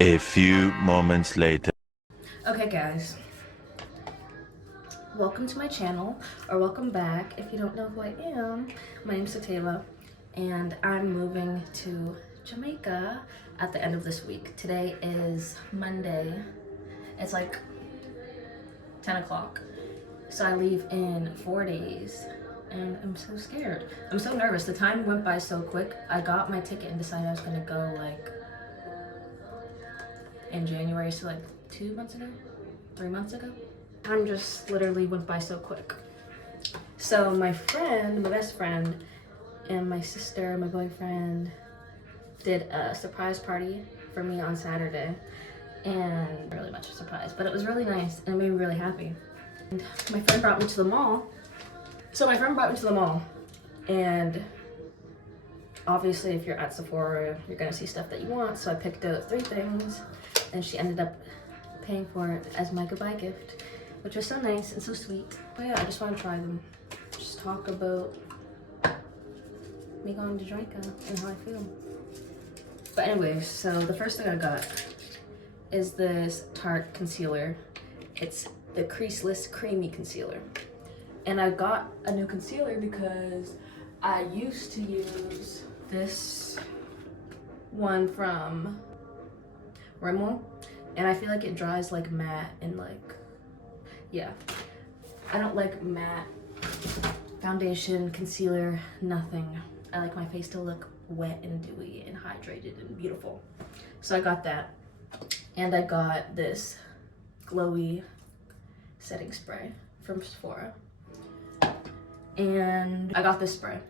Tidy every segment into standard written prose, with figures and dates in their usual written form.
A few moments later. Okay guys, welcome to my channel, or welcome back if you don't know who I am. My name's Satela, and I'm moving to Jamaica at the end of this week. Today is Monday. It's like 10 o'clock. So I leave in 4 days, and I'm so scared. I'm so nervous. The time went by so quick. I got my ticket and decided I was gonna go like in January, so like 2 months ago, 3 months ago. Time just literally went by so quick. So my friend, my best friend, and my sister, my boyfriend, did a surprise party for me on Saturday. And really much a surprise, but it was really nice and it made me really happy. And my friend brought me to the mall. And obviously if you're at Sephora, you're gonna see stuff that you want. So I picked out 3 things and she ended up paying for it as my goodbye gift, which was so nice and so sweet. But yeah, I just want to try them. Just talk about me going to Jamaica and how I feel. But anyways, so the first thing I got is this Tarte concealer. It's the creaseless creamy concealer. And I got a new concealer because I used to use this one from Rimmel, and I feel like it dries like matte and like, yeah. I don't like matte foundation, concealer, nothing. I like my face to look wet and dewy and hydrated and beautiful. So I got that. And I got this glowy setting spray from Sephora. And I got this spray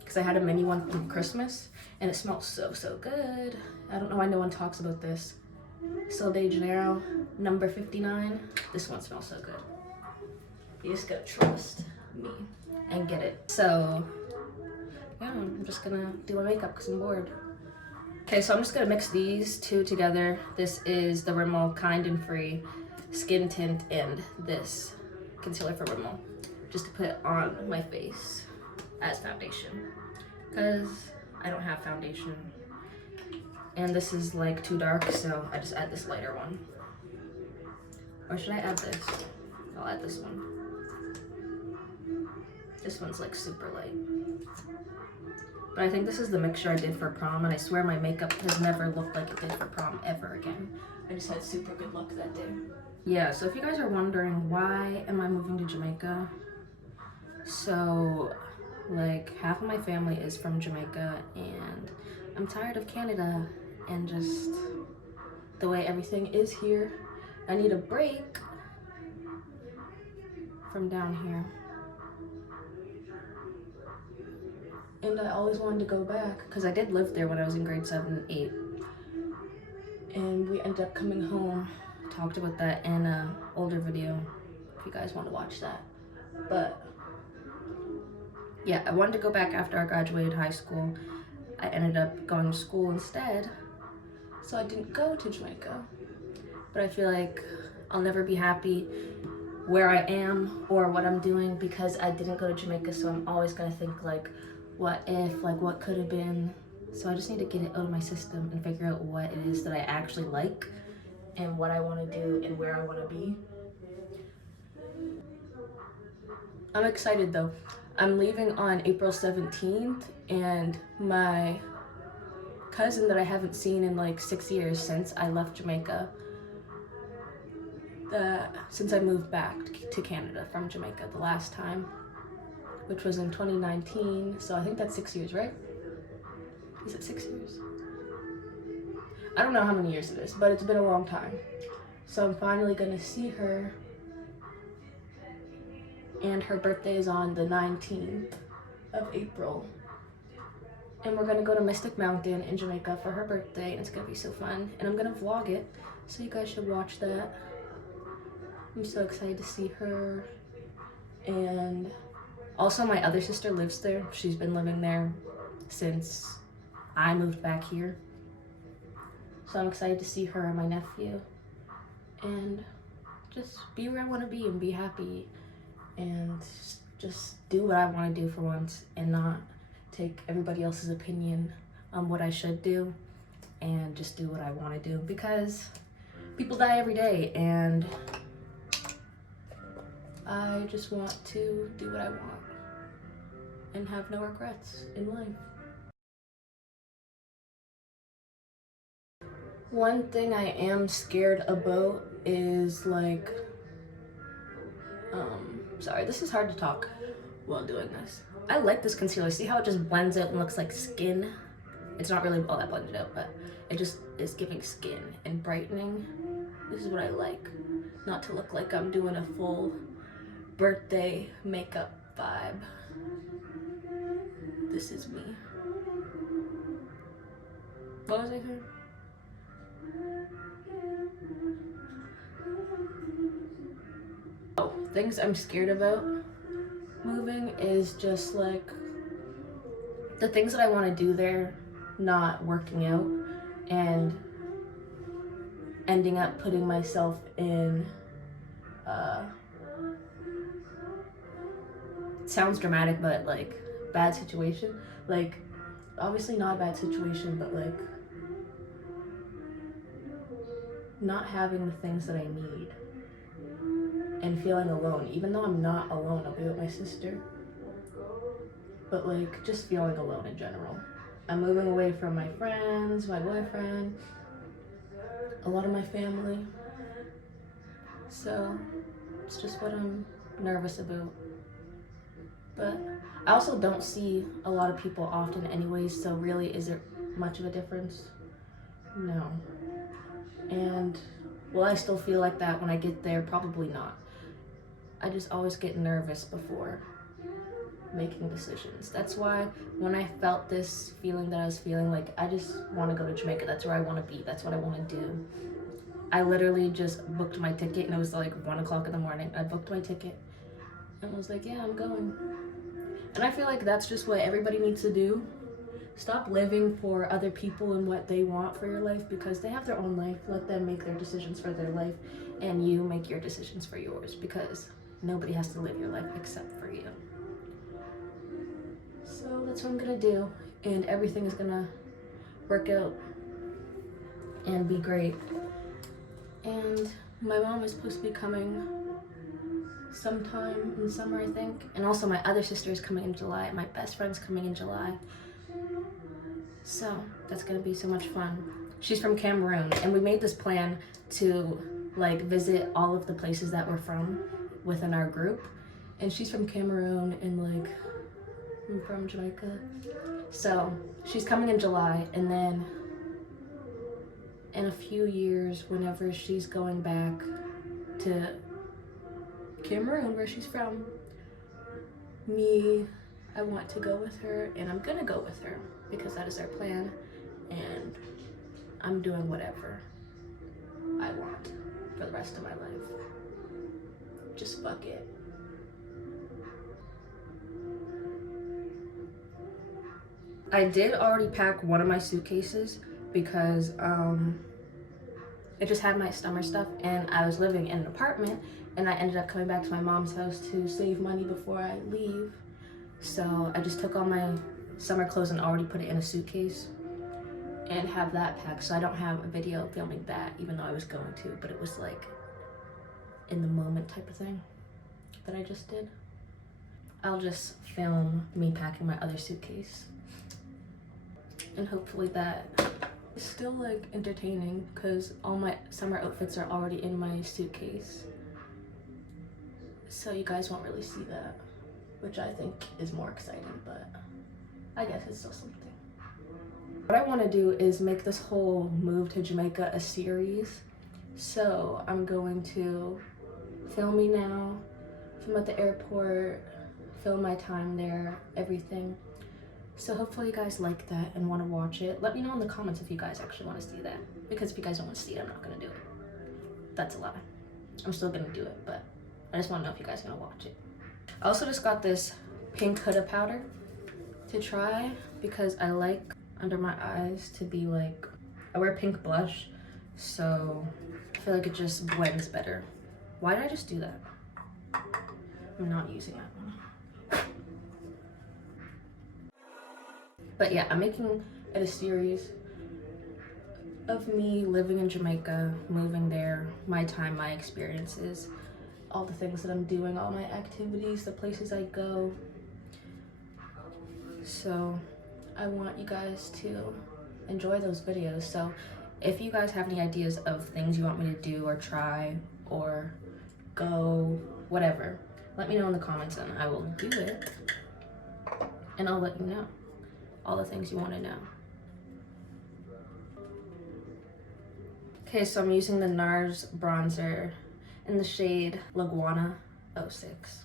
because I had a mini one from Christmas and it smells so, so good. I don't know why no one talks about this. Sol de Janeiro, number 59. This one smells so good. You just gotta trust me and get it. So, yeah, I'm just gonna do my makeup because I'm bored. Okay, so I'm just gonna mix these 2 together. This is the Rimmel Kind and Free Skin Tint and this concealer from Rimmel, just to put on my face as foundation, because I don't have foundation. And this is like too dark, so I just add this lighter one. Or should I add this? I'll add this one. This one's like super light. But I think this is the mixture I did for prom, and I swear my makeup has never looked like it did for prom ever again. I just had super good luck that day. Yeah, so if you guys are wondering why am I moving to Jamaica? So like half of my family is from Jamaica, and I'm tired of Canada and just the way everything is here. I need a break from down here. And I always wanted to go back because I did live there when I was in grade 7 and 8. And we ended up coming home. Talked about that in an older video if you guys want to watch that. But yeah, I wanted to go back after I graduated high school. I ended up going to school instead, so I didn't go to Jamaica. But I feel like I'll never be happy where I am or what I'm doing because I didn't go to Jamaica, so I'm always gonna think like, what if, like what could have been. So I just need to get it out of my system and figure out what it is that I actually like and what I want to do and where I want to be. I'm excited though. I'm leaving on April 17th, and my cousin that I haven't seen in like 6 years since I left Jamaica, since I moved back to Canada from Jamaica the last time, which was in 2019, so I think that's 6 years, right? Is it 6 years? I don't know how many years it is, but it's been a long time. So I'm finally gonna see her, and her birthday is on the 19th of April. And we're gonna go to Mystic Mountain in Jamaica for her birthday, and it's gonna be so fun. And I'm gonna vlog it, so you guys should watch that. I'm so excited to see her. And also my other sister lives there. She's been living there since I moved back here. So I'm excited to see her and my nephew and just be where I want to be and be happy and just do what I want to do for once and not take everybody else's opinion on what I should do and just do what I want to do, because people die every day and I just want to do what I want and have no regrets in life. One thing I am scared about is like, sorry, this is hard to talk while doing this. I like this concealer. See how it just blends out and looks like skin? It's not really all that blended out, but it just is giving skin and brightening. This is what I like. Not to look like I'm doing a full birthday makeup vibe. This is me. What was I saying? Oh, things I'm scared about moving is just like the things that I want to do there not working out and ending up putting myself in it sounds dramatic, but like bad situation. Like obviously not a bad situation, but like not having the things that I need and feeling alone, even though I'm not alone. I'll be with my sister, but like just feeling alone in general. I'm moving away from my friends, my boyfriend, a lot of my family, so it's just what I'm nervous about. But I also don't see a lot of people often anyways, so really is there much of a difference? No. And will I still feel like that when I get there? Probably not. I just always get nervous before making decisions. That's why when I felt this feeling that I was feeling, like I just want to go to Jamaica, that's where I want to be, that's what I want to do, I literally just booked my ticket, and it was like 1 o'clock in the morning. I booked my ticket and was like, yeah, I'm going. And I feel like that's just what everybody needs to do. Stop living for other people and what they want for your life, because they have their own life. Let them make their decisions for their life, and you make your decisions for yours, because nobody has to live your life except for you. So that's what I'm gonna do, and everything is gonna work out and be great. And my mom is supposed to be coming sometime in summer, I think. And also my other sister is coming in July. My best friend's coming in July. So that's gonna be so much fun. She's from Cameroon, and we made this plan to like visit all of the places that we're from within our group. And she's from Cameroon, and like I'm from Jamaica. So she's coming in July, and then in a few years, whenever she's going back to Cameroon, where she's from, I want to go with her, and I'm gonna go with her because that is our plan, and I'm doing whatever I want for the rest of my life. Just fuck it. I did already pack one of my suitcases because it just had my summer stuff, and I was living in an apartment, and I ended up coming back to my mom's house to save money before I leave. So I just took all my summer clothes and already put it in a suitcase and have that packed. So I don't have a video filming that, even though I was going to, but it was like in the moment type of thing that I just did. I'll just film me packing my other suitcase, and hopefully that is still like entertaining, because all my summer outfits are already in my suitcase, so you guys won't really see that, which I think is more exciting, but I guess it's still something. What I want to do is make this whole move to Jamaica a series. So I'm going to film me now, film at the airport, film my time there, everything. So hopefully you guys like that and want to watch it. Let me know in the comments if you guys actually want to see that, because if you guys don't want to see it, I'm not going to do it. That's a lie. I'm still going to do it, but I just want to know if you guys are going to watch it. I also just got this pink Huda powder to try, because I like under my eyes to be like, I wear pink blush, so I feel like it just blends better. Why did I just do that? I'm not using it. But yeah, I'm making it a series. of me living in Jamaica, moving there, my time, my experiences, all the things that I'm doing, all my activities, the places I go. So I want you guys to enjoy those videos. So if you guys have any ideas of things you want me to do or try or go, whatever, let me know in the comments and I will do it. And I'll let you know all the things you want to know. Okay, so I'm using the NARS bronzer in the shade Laguana 06.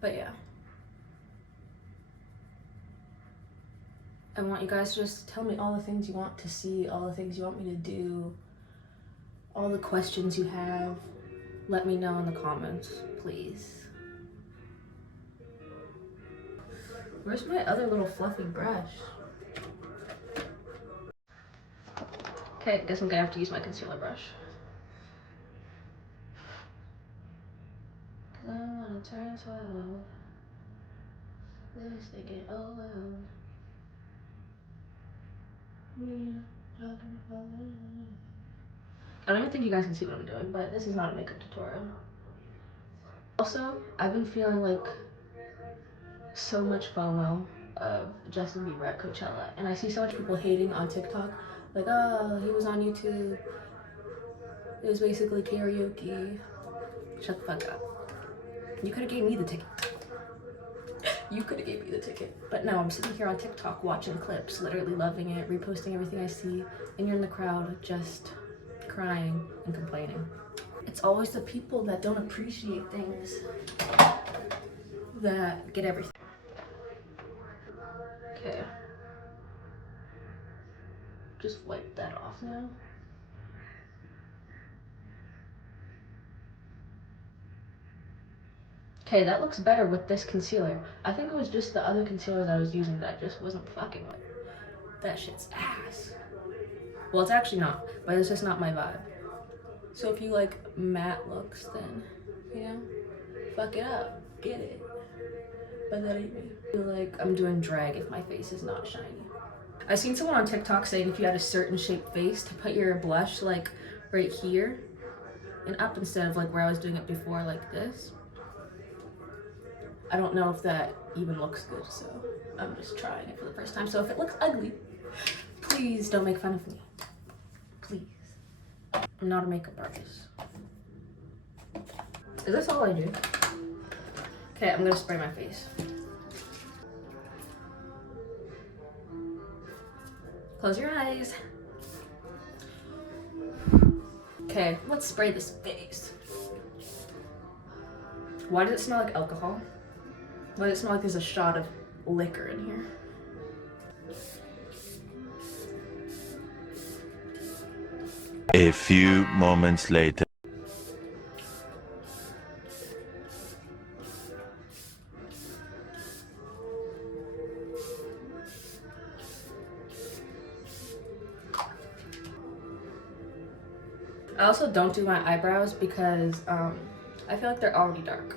But yeah, I want you guys to just tell me all the things you want to see, all the things you want me to do, all the questions you have. Let me know in the comments, please. Where's my other little fluffy brush? Okay, I guess I'm gonna have to use my concealer brush. Cause I wanna turn 12. This thinking, oh well. I don't even think you guys can see what I'm doing, but this is not a makeup tutorial. Also, I've been feeling like so much FOMO of Justin Bieber at Coachella, and I see so much people hating on TikTok, like, oh, he was on YouTube. It was basically karaoke. Shut the fuck up. You could have gave me the ticket. You could have gave me the ticket. But no, I'm sitting here on TikTok watching clips, literally loving it, reposting everything I see, and you're in the crowd just crying and complaining. It's always the people that don't appreciate things that get everything. Okay. Just wipe that off now. Okay, that looks better with this concealer. I think it was just the other concealer that I was using that just wasn't fucking with. That shit's ass. Well, it's actually not, but it's just not my vibe. So if you like matte looks, then, you know, fuck it up, get it. But that ain't me. I feel like I'm doing drag if my face is not shiny. I seen someone on TikTok saying if you had a certain shaped face to put your blush like right here and up instead of like where I was doing it before, like this. I don't know if that even looks good, so I'm just trying it for the first time. So if it looks ugly, please don't make fun of me. Please. I'm not a makeup artist. Is this all I do? Okay, I'm gonna spray my face. Close your eyes. Okay, let's spray this face. Why does it smell like alcohol? Why does it smell like there's a shot of liquor in here? A few moments later. I also don't do my eyebrows because I feel like they're already dark.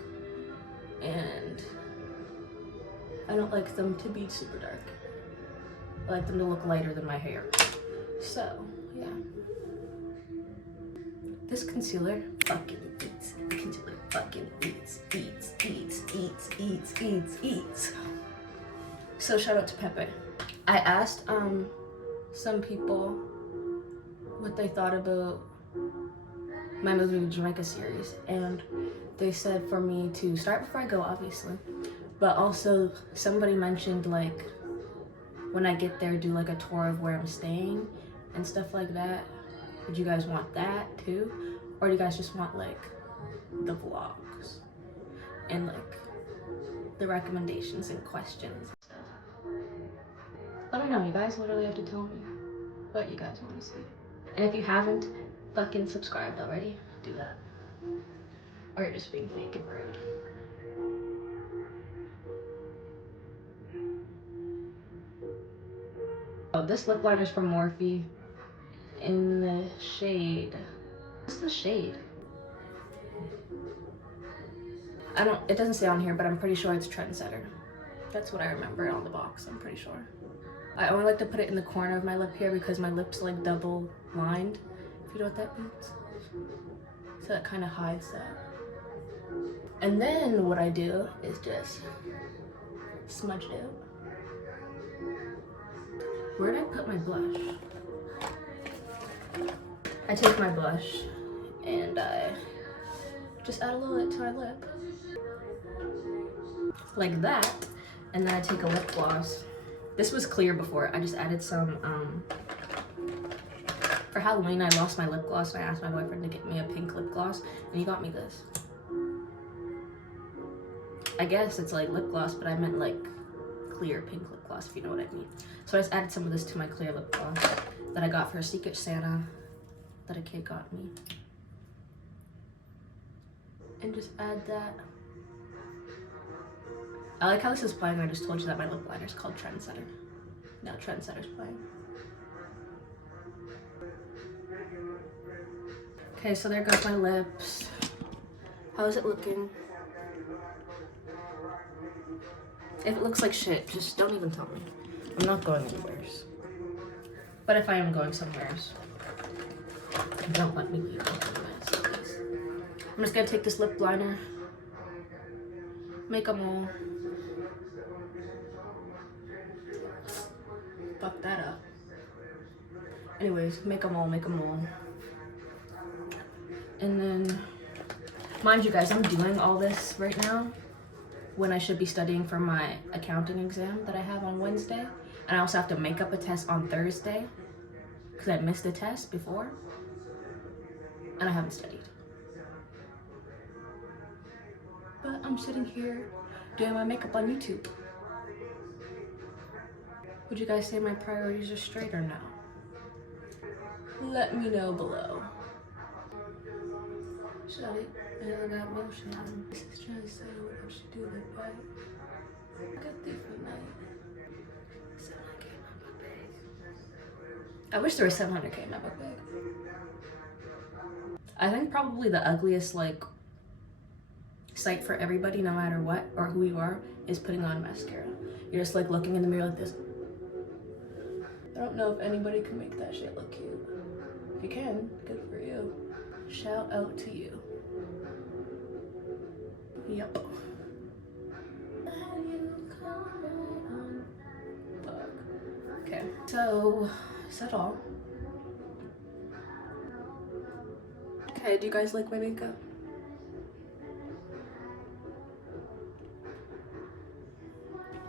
And I don't like them to be super dark. I like them to look lighter than my hair. So, yeah. This concealer fucking eats. Concealer fucking eats. So shout out to Pepe. I asked some people what they thought about my moving to Jamaica series, and they said for me to start before I go, obviously, but also somebody mentioned like when I get there do like a tour of where I'm staying and stuff like that. Would you guys want that too, or do you guys just want like the vlogs and like the recommendations and questions? I don't know, you guys literally have to tell me what you guys want to see. And if you haven't fucking subscribed already, do that. Or you're just being fake and rude. Oh, this lip liner is from Morphe in the shade. What's the shade? It doesn't say on here, but I'm pretty sure it's Trendsetter. That's what I remember on the box, I'm pretty sure. I only like to put it in the corner of my lip here because my lip's like double lined, if you know what that means. So that kind of hides that. And then what I do is just smudge it out. Where did I put my blush? I take my blush and I just add a little bit to my lip. Like that. And then I take a lip gloss. This was clear before. I just added some, for Halloween I lost my lip gloss and I asked my boyfriend to get me a pink lip gloss and he got me this. I guess it's like lip gloss, but I meant like clear pink lip gloss, if you know what I mean. So I just added some of this to my clear lip gloss that I got for a Secret Santa that a kid got me. And just add that. I like how this is playing. I just told you that my lip liner is called Trendsetter. Now Trendsetter's playing. Okay, so there goes my lips. How is it looking? If it looks like shit, just don't even tell me. I'm not going anywhere. But if I am going somewhere, don't let me leave. I'm just gonna take this lip liner, make them all. Fuck that up. Anyways, make them all. And then, mind you guys, I'm doing all this right now when I should be studying for my accounting exam that I have on Wednesday. And I also have to make up a test on Thursday because I missed a test before and I haven't studied. But I'm sitting here doing my makeup on YouTube. Would you guys say my priorities are straight or no? Let me know below. Shut it. I got motion. This is trying to say what I should do with that. Good thing for night. 700K in my book bag. I wish there was 700K in my book bag. I think probably the ugliest like sight for everybody, no matter what or who you are, is putting on mascara. You're just like looking in the mirror like this. I don't know if anybody can make that shit look cute. If you can, good for you. Shout out to you. Yep. Okay, so is that all? Okay, do you guys like my makeup?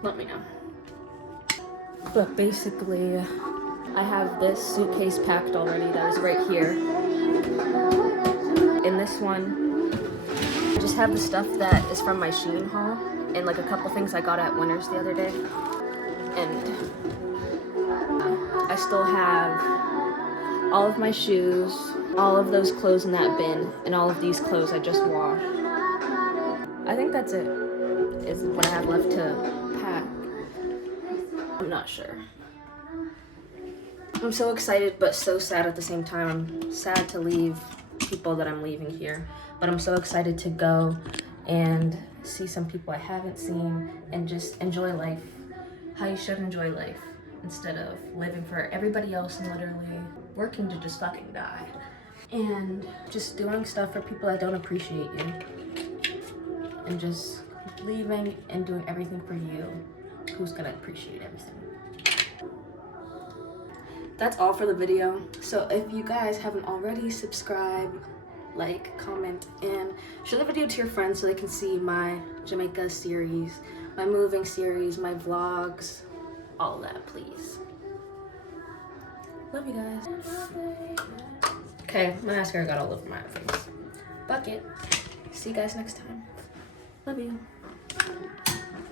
Let me know. But basically, I have this suitcase packed already that is right here. In this one, I just have the stuff that is from my Shein haul and like a couple things I got at Winners the other day. And I still have all of my shoes, all of those clothes in that bin, and all of these clothes I just washed. I think that's it, is what I have left to pack. I'm not sure. I'm so excited but so sad at the same time. I'm sad to leave people that I'm leaving here, but I'm so excited to go and see some people I haven't seen and just enjoy life how you should enjoy life instead of living for everybody else and literally working to just fucking die and just doing stuff for people that don't appreciate you and just leaving and doing everything for you who's gonna appreciate everything. That's all for the video. So if you guys haven't already, subscribe, like, comment, and share the video to your friends so they can see my Jamaica series, my moving series, my vlogs, all that, please. Love you guys. Okay, my mascara got all over my face. Fuck it. See you guys next time. Love you.